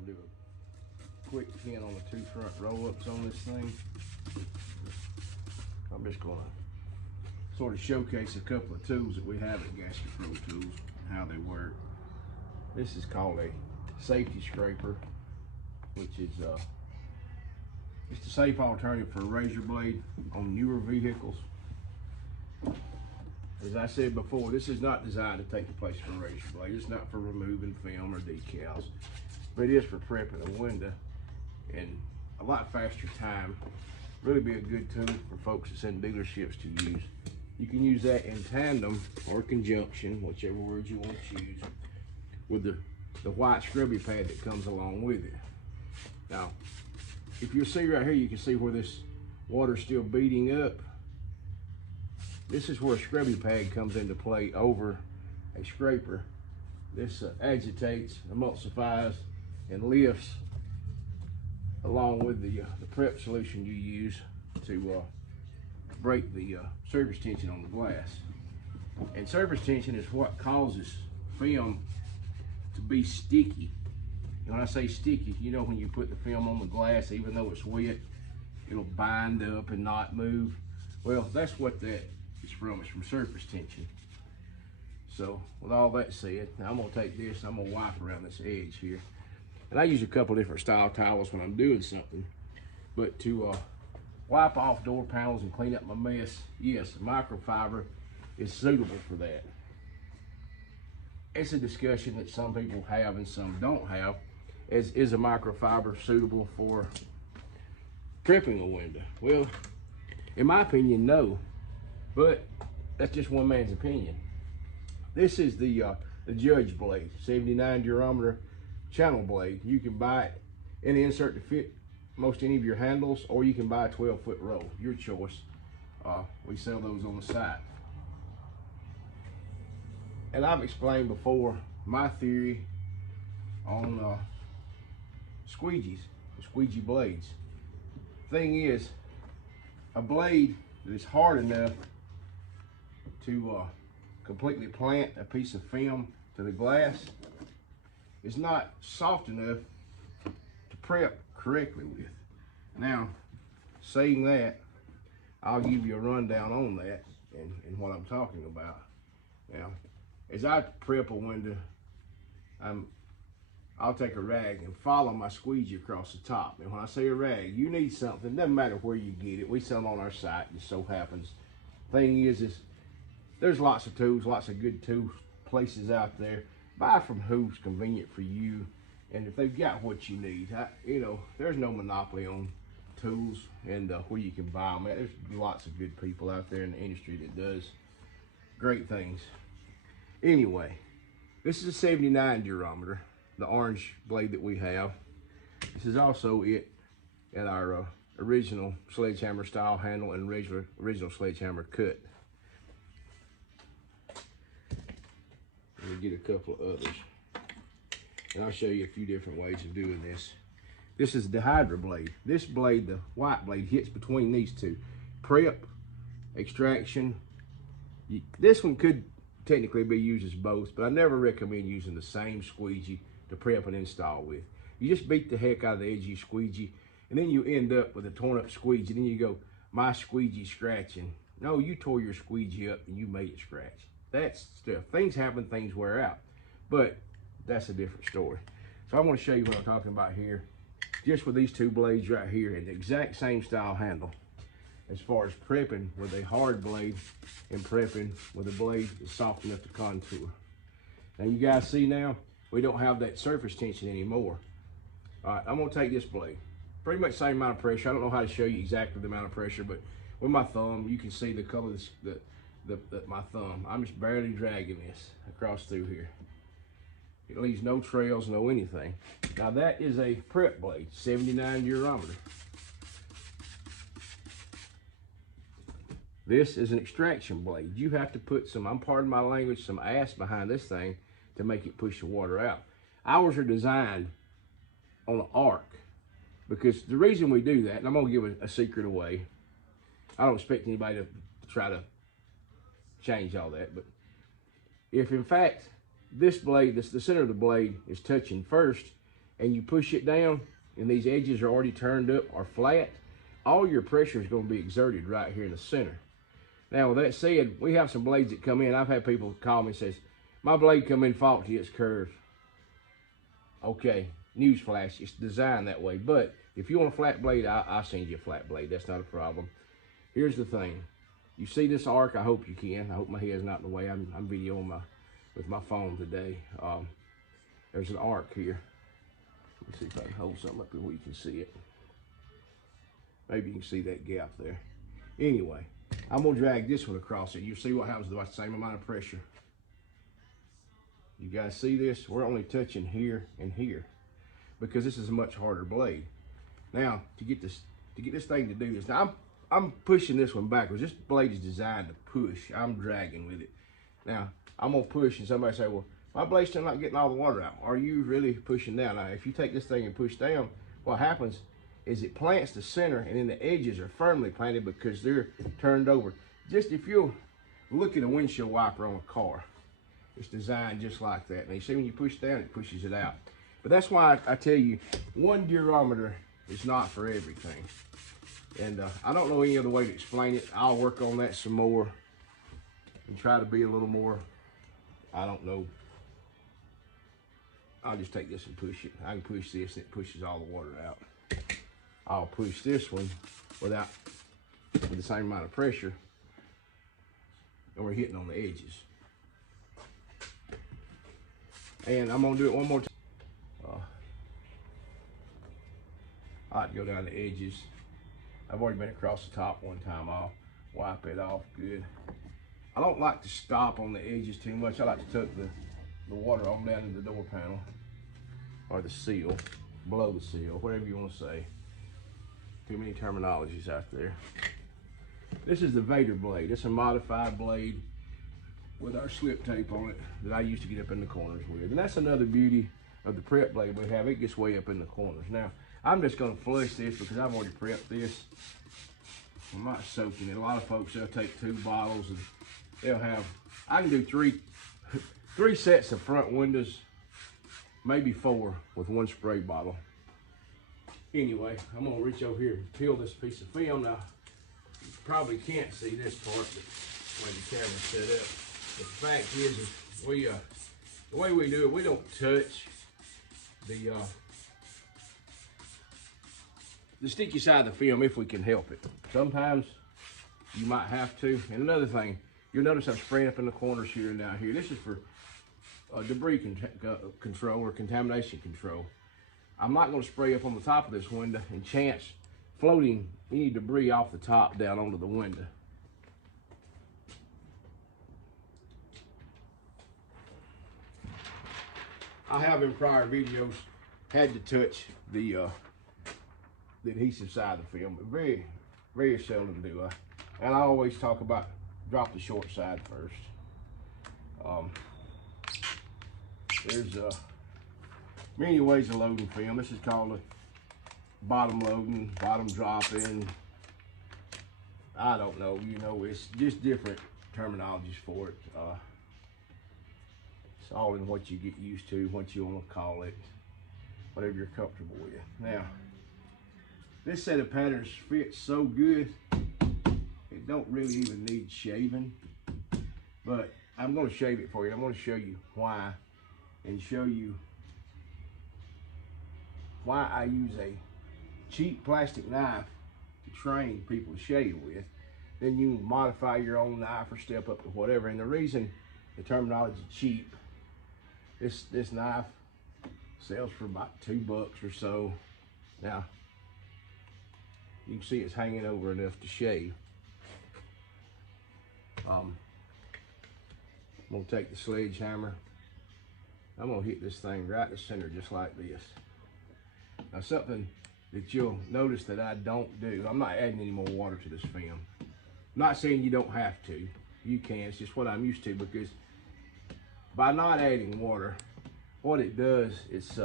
gonna do a quick tint on the two front roll-ups on this thing. I'm just gonna sort of showcase a couple of tools that we have at Gasket Pro Tools and how they work. This is called a safety scraper, which is it's a safe alternative for a razor blade on newer vehicles. As I said before, this is not designed to take the place of a razor blade. It's not for removing film or decals, but it is for prepping a window in a lot faster time. Really be a good tool for folks that's in dealerships to use. You can use that in tandem or conjunction, whichever word you want to choose, with the white scrubby pad that comes along with it. Now, if you see right here, you can see where this water's still beating up. This is where a scrubby pad comes into play over a scraper. This agitates, emulsifies, and lifts along with the prep solution you use to break the surface tension on the glass. And surface tension is what causes film to be sticky. And when I say sticky, you know when you put the film on the glass, even though it's wet, it'll bind up and not move. Well, that's what that is from. It's from surface tension. So with all that said, now I'm gonna take this, I'm gonna wipe around this edge here. And I use a couple different style towels when I'm doing something. But to wipe off door panels and clean up my mess, yes, microfiber is suitable for that. It's a discussion that some people have and some don't have. Is a microfiber suitable for prepping a window? Well, in my opinion, no. But that's just one man's opinion. This is the Judge blade, 79 durometer channel blade. You can buy it in the insert to fit most any of your handles, or you can buy a 12-foot roll, your choice. We sell those on the site. And I've explained before my theory on squeegees, the squeegee blades. Thing is, a blade that is hard enough to completely plant a piece of film to the glass is not soft enough to prep correctly with. Now, saying that, I'll give you a rundown on that and what I'm talking about. Now, as I prep a window, I'll take a rag and follow my squeegee across the top. And when I say a rag, you need something, doesn't matter where you get it. We sell them on our site, it just so happens. Thing is there's lots of tools, lots of good tool places out there. Buy from who's convenient for you. And if they've got what you need, you know, there's no monopoly on tools and where you can buy them at. There's lots of good people out there in the industry that does great things. Anyway, this is a 79 durometer, the orange blade that we have. This is also it at our original sledgehammer style handle and original sledgehammer cut. Let me get a couple of others. And I'll show you a few different ways of doing this. This is the Hydra blade. This blade, the white blade, hits between these two. Prep, extraction. This one could technically be used as both, but I never recommend using the same squeegee to prep and install with. You just beat the heck out of the edge of your squeegee, and then you end up with a torn up squeegee. Then you go, my squeegee scratching. No, you tore your squeegee up and you made it scratch. That's stuff. Things happen, things wear out. But that's a different story. So I want to show you what I'm talking about here, just with these two blades right here and the exact same style handle as far as prepping with a hard blade and prepping with a blade that's soft enough to contour. Now you guys see now, we don't have that surface tension anymore. All right, I'm gonna take this blade. Pretty much same amount of pressure. I don't know how to show you exactly the amount of pressure, but with my thumb, you can see the color of my thumb. I'm just barely dragging this across through here. It leaves no trails, no anything. Now that is a prep blade, 79 durometer. This is an extraction blade. You have to put some, I'm pardon my language, some ass behind this thing to make it push the water out. Ours are designed on an arc, because the reason we do that, and I'm gonna give a secret away. I don't expect anybody to try to change all that, but if in fact this blade, the center of the blade is touching first, and you push it down and these edges are already turned up or flat, all your pressure is going to be exerted right here in the center. Now, with that said, we have some blades that come in. I've had people call me and says, my blade come in faulty, it's curved. Okay, newsflash, it's designed that way. But if you want a flat blade, I'll send you a flat blade. That's not a problem. Here's the thing. You see this arc? I hope you can. I hope my head's not in the way. I'm videoing with my phone today. There's an arc here. Let me see if I can hold something up here where you can see it. Maybe you can see that gap there. Anyway, I'm gonna drag this one across it. You see what happens with the same amount of pressure. You guys see this? We're only touching here and here because this is a much harder blade. Now, to get this thing to do this, now I'm pushing this one backwards. This blade is designed to push. I'm dragging with it. Now, I'm gonna push and somebody say, well, my blade's still not getting all the water out. Are you really pushing down? Now, if you take this thing and push down, what happens is it plants the center and then the edges are firmly planted because they're turned over. Just if you'll look at a windshield wiper on a car, it's designed just like that. And you see when you push down, it pushes it out. But that's why I tell you, one durometer is not for everything. And I don't know any other way to explain it. I'll work on that some more and try to be a little more, I don't know. I'll just take this and push it. I can push this and it pushes all the water out. I'll push this one with the same amount of pressure and we're hitting on the edges. And I'm gonna do it one more time. I like to go down the edges. I've already been across the top one time. I'll wipe it off good. I don't like to stop on the edges too much. I like to tuck the water on down to the door panel or the seal, below the seal, whatever you want to say. Too many terminologies out there. This is the Vader blade. It's a modified blade with our slip tape on it that I used to get up in the corners with. And that's another beauty of the prep blade we have. It gets way up in the corners. Now, I'm just gonna flush this because I've already prepped this. I'm not soaking it. A lot of folks, they'll take 2 bottles and they'll have, I can do three sets of front windows, maybe 4 with 1 spray bottle. Anyway, I'm gonna reach over here and peel this piece of film. Now, you probably can't see this part, but when the camera's set up. But the fact is we, the way we do it, we don't touch the sticky side of the film if we can help it. Sometimes you might have to. And another thing, you'll notice I'm spraying up in the corners here and down here. This is for debris control or contamination control. I'm not going to spray up on the top of this window and chance floating any debris off the top down onto the window. I have in prior videos had to touch the adhesive side of the film, but very, very seldom do I. And I always talk about drop the short side first. There's many ways of loading film. This is called a bottom loading, bottom dropping. I don't know, you know, it's just different terminologies for it. It's all in what you get used to, what you want to call it, whatever you're comfortable with. Now, this set of patterns fits so good, it don't really even need shaving, but I'm going to shave it for you. I'm going to show you why and show you why I use a cheap plastic knife to train people to shave with. Then you can modify your own knife or step up to whatever. And the reason the terminology cheap, this knife sells for about $2 or so. Now, you can see it's hanging over enough to shave. I'm gonna take the sledgehammer. I'm gonna hit this thing right in the center just like this. Now something that you'll notice that I don't do, I'm not adding any more water to this film. I'm not saying you don't have to, you can, it's just what I'm used to, because by not adding water, what it does is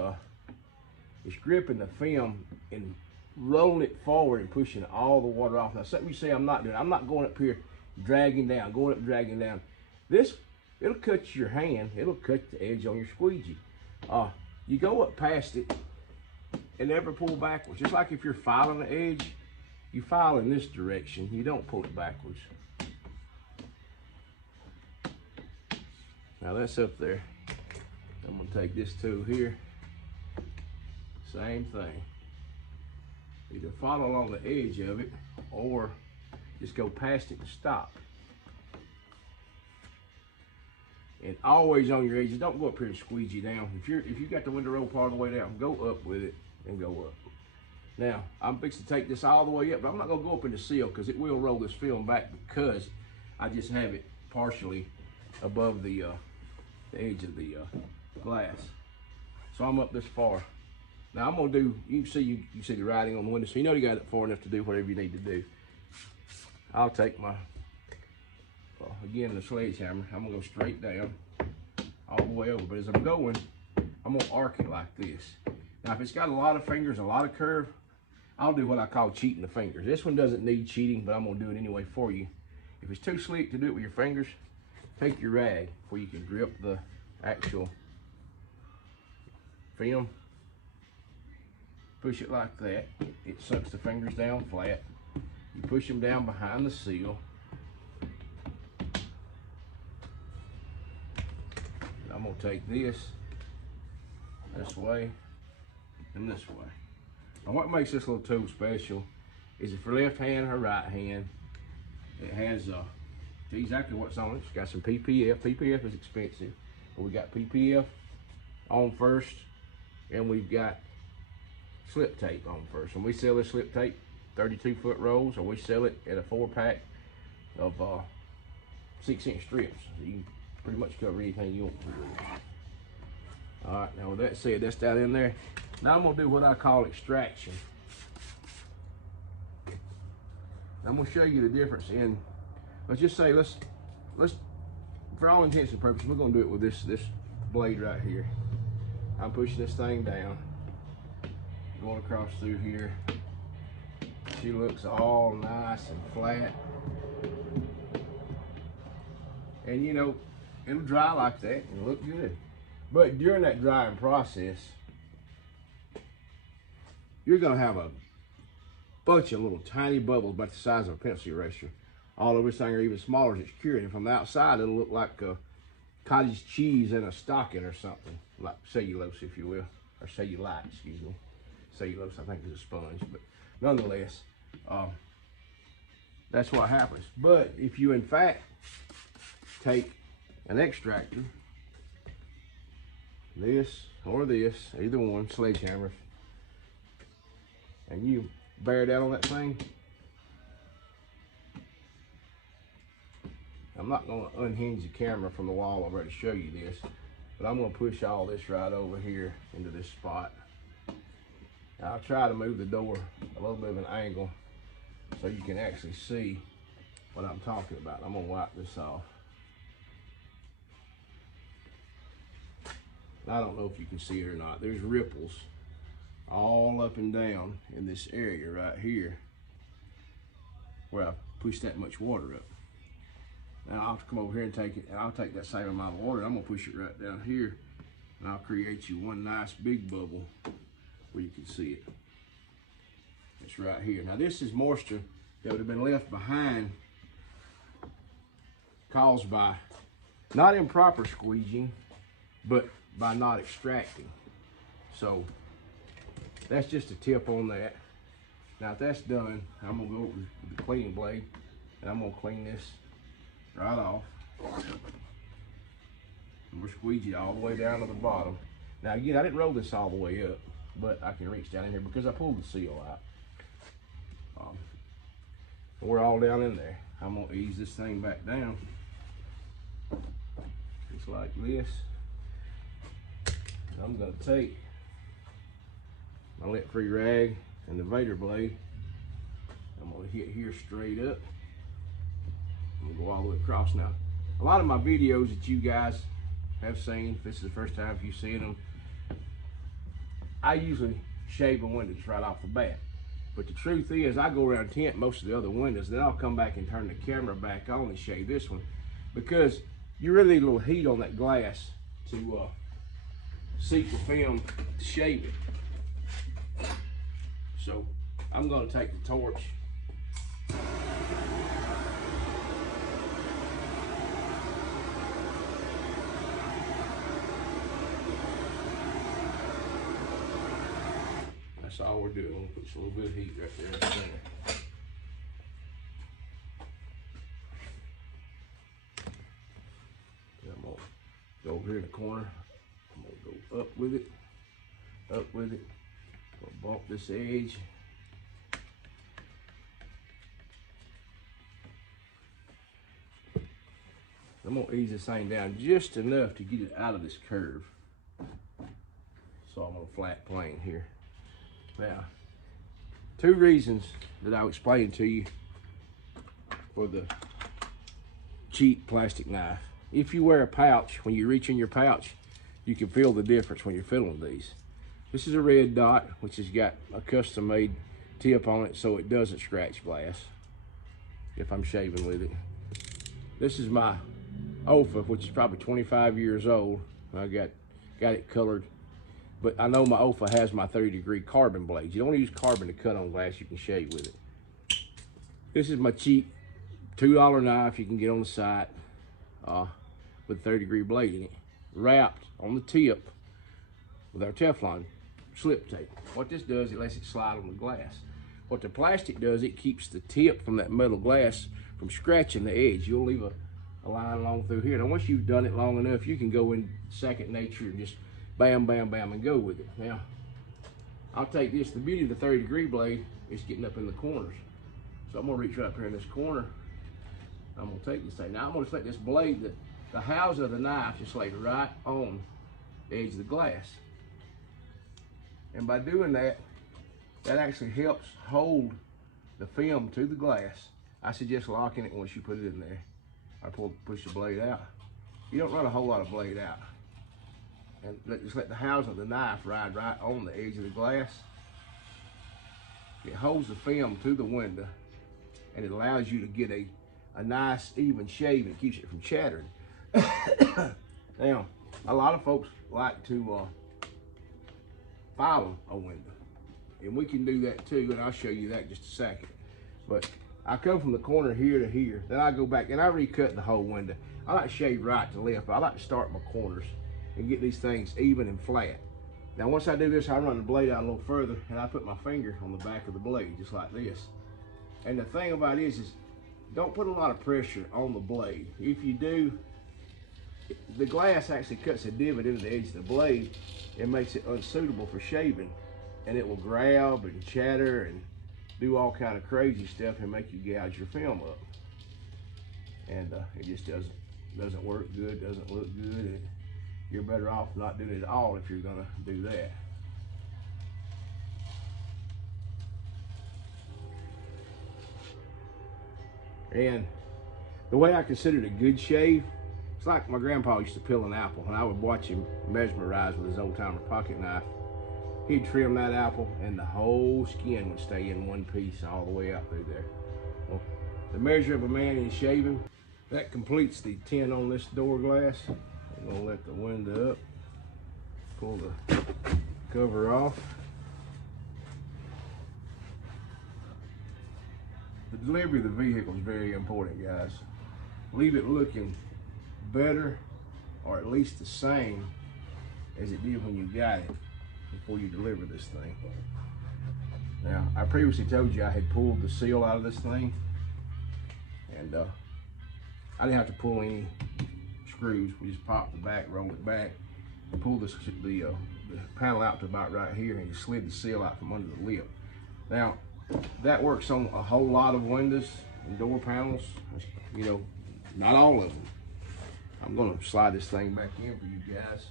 it's gripping the film and rolling it forward and pushing all the water off. Now something you say I'm not doing, I'm not going up here dragging down, going up dragging down. This, it'll cut your hand, it'll cut the edge on your squeegee. You go up past it and never pull backwards. Just like if you're filing the edge, you file in this direction, you don't pull it backwards. Now that's up there. I'm gonna take this tool here, same thing. Either follow along the edge of it or just go past it and stop. And always on your edges, don't go up here and squeegee down. If you got the window roll part of the way down, go up with it and go up. Now, I'm fixing to take this all the way up, but I'm not gonna go up in the seal because it will roll this film back because I just have it partially above the edge of the glass. So I'm up this far. Now I'm gonna do, you see the writing on the window, so you know you got it far enough to do whatever you need to do. I'll take my, again, the sledgehammer. I'm gonna go straight down all the way over, but as I'm going, I'm gonna arc it like this. Now if it's got a lot of fingers, a lot of curve, I'll do what I call cheating the fingers. This one doesn't need cheating, but I'm gonna do it anyway for you. If it's too slick to do it with your fingers, take your rag where you can grip the actual film. Push it like that. It sucks the fingers down flat. You push them down behind the seal. And I'm gonna take this way and this way. Now what makes this little tool special is if for left hand or right hand, it has exactly what's on it. It's got some PPF. PPF is expensive, but we got PPF on first, and we've got slip tape on first. And we sell this slip tape 32-foot rolls, or we sell it at a 4-pack of 6-inch strips. So you can pretty much cover anything you want to. All right, now with that said, that's down in there. Now I'm gonna do what I call extraction. I'm gonna show you the difference in, let's just say, let's for all intents and purposes, we're gonna do it with this blade right here. I'm pushing this thing down, going across through here. She looks all nice and flat. And you know, it'll dry like that and look good. But during that drying process, you're gonna have a bunch of little tiny bubbles about the size of a pencil eraser all over this thing, or even smaller as it's cured. And from the outside, it'll look like cottage cheese in a stocking or something, like cellulose, if you will, or cellulite, excuse me. Cellulose, I think, is a sponge, but nonetheless, that's what happens. But if you, in fact, take an extractor, this or this, either one, sledgehammer, and you bear down on that thing, I'm not going to unhinge the camera from the wall. I'm ready to show you this, but I'm going to push all this right over here into this spot. Now, I'll try to move the door a little bit of an angle so you can actually see what I'm talking about. I'm going to wipe this off. I don't know if you can see it or not. There's ripples all up and down in this area right here where I pushed that much water up. Now I'll have to come over here and take it, and I'll take that same amount of water, and I'm gonna push it right down here, and I'll create you one nice big bubble where you can see it. It's right here. Now this is moisture that would have been left behind caused by not improper squeegeeing, but by not extracting. So that's just a tip on that. Now if that's done, I'm gonna go over with the cleaning blade, and I'm gonna clean this right off. And we're squeegee all the way down to the bottom. Now again, I didn't roll this all the way up, but I can reach down in here because I pulled the seal out. We're all down in there. I'm gonna ease this thing back down, just like this. And I'm gonna take my lint-free rag and the Vader blade. I'm gonna hit here straight up. I'm gonna go all the way across. Now, a lot of my videos that you guys have seen, if this is the first time you've seen them, I usually shave the windows right off the bat. But the truth is, I go around and tint most of the other windows, then I'll come back and turn the camera back on and shave this one, because you really need a little heat on that glass to seat the film to shave it. So I'm gonna take the torch. That's all we're doing. We'll put just a little bit of heat right there in the center. I'm gonna go over here in the corner. I'm gonna go up with it, up with it. Gonna bump this edge. I'm gonna ease this thing down just enough to get it out of this curve. So I'm on a flat plane here. Now, two reasons that I'll explain to you for the cheap plastic knife. If you wear a pouch, when you reach in your pouch, you can feel the difference when you're fiddling these. This is a red dot, which has got a custom made tip on it so it doesn't scratch glass if I'm shaving with it. This is my OFA, which is probably 25 years old. I got it colored. But I know my OFA has my 30-degree carbon blades. You don't want to use carbon to cut on glass, you can shave with it. This is my cheap $2 knife you can get on the site with a 30-degree blade in it, wrapped on the tip with our Teflon slip tape. What this does, it lets it slide on the glass. What the plastic does, it keeps the tip from that metal glass from scratching the edge. You'll leave a line along through here. Now, once you've done it long enough, you can go in second nature and just bam, bam, bam, and go with it. Now, I'll take this. The beauty of the 30-degree blade is getting up in the corners. So I'm gonna reach right up here in this corner. I'm gonna take this thing. Now I'm gonna just let this blade, the housing of the knife, just lay right on the edge of the glass. And by doing that, that actually helps hold the film to the glass. I suggest locking it once you put it in there. I push the blade out. You don't run a whole lot of blade out. And just let the housing of the knife ride right on the edge of the glass. It holds the film to the window, and it allows you to get a nice even shave, and it keeps it from chattering. Now, a lot of folks like to file a window, and we can do that too, and I'll show you that in just a second. But I come from the corner here to here, then I go back and I recut the whole window. I like to shave right to left, but I like to start my corners and get these things even and flat. Now, once I do this, I run the blade out a little further, and I put my finger on the back of the blade, just like this. And the thing about it is don't put a lot of pressure on the blade. If you do, the glass actually cuts a divot into the edge of the blade and makes it unsuitable for shaving, and it will grab and chatter and do all kind of crazy stuff and make you gouge your film up. And it just doesn't work good, doesn't look good. And you're better off not doing it at all if you're gonna do that. And the way I consider it a good shave, it's like my grandpa used to peel an apple, and I would watch him mesmerize with his old-timer pocket knife. He'd trim that apple, and the whole skin would stay in one piece all the way out through there. Well, the measure of a man in shaving, that completes the tint on this door glass. I'm gonna let the window up, pull the cover off. The delivery of the vehicle is very important, guys. Leave it looking better, or at least the same as it did when you got it before you deliver this thing. Now, I previously told you I had pulled the seal out of this thing, and I didn't have to pull any screws. We just pop the back, roll it back, and pull the panel out to about right here, and you slid the seal out from under the lip. Now, that works on a whole lot of windows and door panels, you know, not all of them. I'm gonna slide this thing back in for you guys.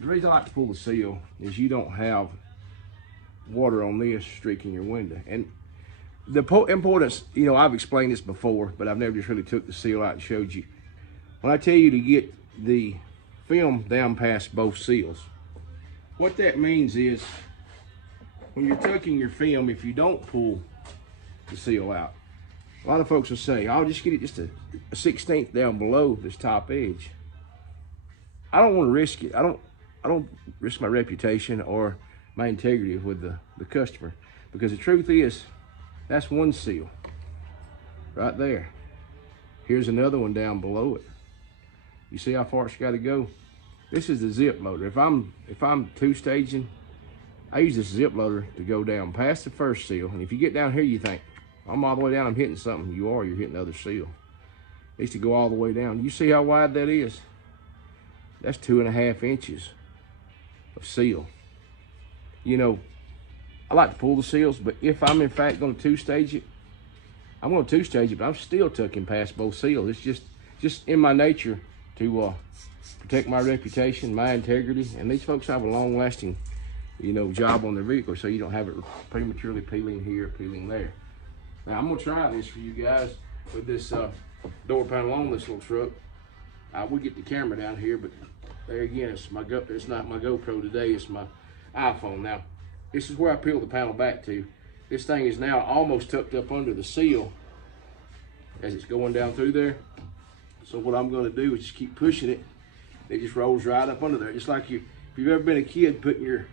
The reason I like to pull the seal is you don't have water on this streaking your window. And the importance, you know, I've explained this before, but I've never just really took the seal out and showed you. When I tell you to get the film down past both seals, what that means is when you're tucking your film, if you don't pull the seal out, a lot of folks will say, I'll just get it just a 1/16 down below this top edge. I don't want to risk it. I don't risk my reputation or my integrity with the customer. Because the truth is, that's one seal right there. Here's another one down below it. You see how far it's got to go? This is the zip loader. If I'm two-staging, I use this zip loader to go down past the first seal. And if you get down here, you think, I'm all the way down, I'm hitting something. You're hitting the other seal. It needs to go all the way down. You see how wide that is? That's 2.5 inches of seal. You know, I like to pull the seals, but if I'm in fact going to two-stage it, I'm going to two-stage it, but I'm still tucking past both seals. It's just in my nature to protect my reputation, my integrity, and these folks have a long-lasting, you know, job on their vehicle, so you don't have it prematurely peeling here, peeling there. Now I'm gonna try this for you guys with this door panel on this little truck. I will get the camera down here, but there again, it's not my GoPro today, it's my iPhone. Now, this is where I peel the panel back to. This thing is now almost tucked up under the seal as it's going down through there. So what I'm gonna do is just keep pushing it. It just rolls right up under there. Just like if you've ever been a kid putting your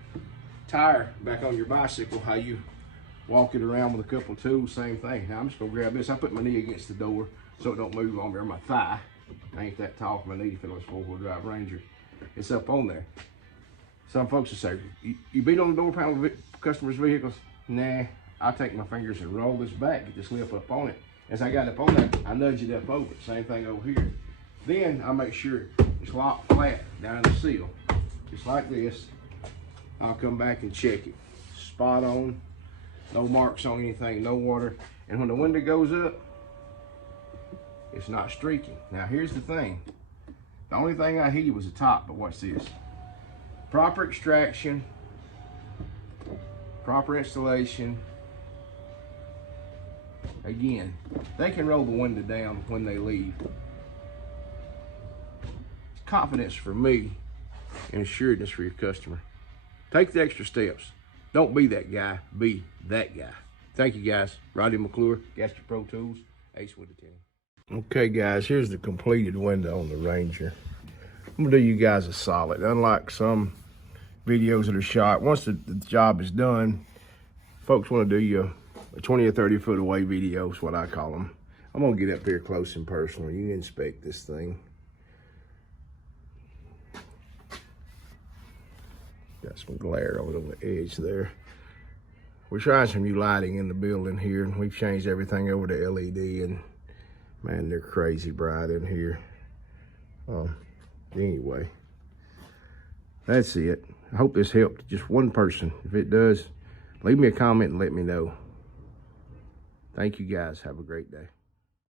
tire back on your bicycle, how you walk it around with a couple of tools, same thing. Now I'm just gonna grab this. I put my knee against the door so it don't move on there, my thigh. I ain't that tall for my knee if it was 4-wheel drive Ranger. It's up on there. Some folks will say, you beat on the door panel of customers' vehicles? Nah, I take my fingers and roll this back, get this lip up on it. As I got up on there, I nudge it up over it. Same thing over here. Then I make sure it's locked flat down in the seal. Just like this. I'll come back and check it. Spot on. No marks on anything, no water. And when the window goes up, it's not streaking. Now here's the thing. The only thing I heated was the top, but watch this. Proper extraction, proper installation. Again, they can roll the window down when they leave. It's confidence for me and assuredness for your customer. Take the extra steps. Don't be that guy, be that guy. Thank you guys. Roddy McClure, Gaster Pro Tools, Ace with the 10. Okay guys, here's the completed window on the Ranger. I'm gonna do you guys a solid. Unlike some videos that are shot, once the job is done, folks wanna do you a 20 or 30 foot away video is what I call them. I'm gonna get up here close and personal. You can inspect this thing. Got some glare over on the edge there. We're trying some new lighting in the building here. We've changed everything over to LED, and man, they're crazy bright in here. Anyway, that's it. I hope this helped just one person. If it does, leave me a comment and let me know. Thank you guys. Have a great day.